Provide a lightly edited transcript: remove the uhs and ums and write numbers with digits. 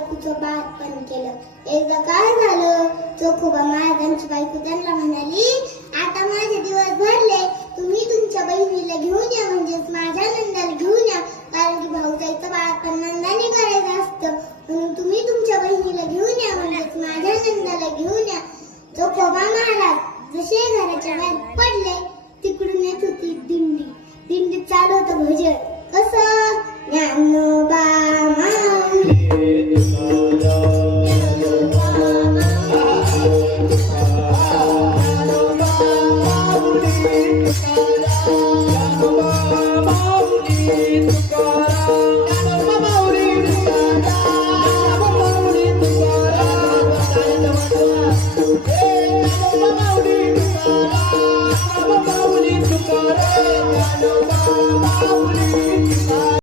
बायकोचं बाळपण केलं. एकदा काय झालं, चोखोबा महाराजांची बायको त्यांना म्हणाली, आता माझे दिवस भरले, तुम्ही तुमच्या बहिणीला घेऊन या, म्हणजेच माझ्या नंदाला घेऊन या, कारण की भाऊजाईचं बाळपण नंदाने करायचं असतं, म्हणून तुम्ही तुमच्या बहिणीला घेऊन या, म्हणजेच माझ्या नंदाला घेऊन या. चोखोबा महाराज जसे घराच्या बाहेर पडले, तिकडून येत होती दिंडी. दिंडीत चालू होतं भजन. कसं? ज्ञानोबा माऊली, ज्ञानोबा माऊली, ज्ञानोबा माऊली, तुकाराम.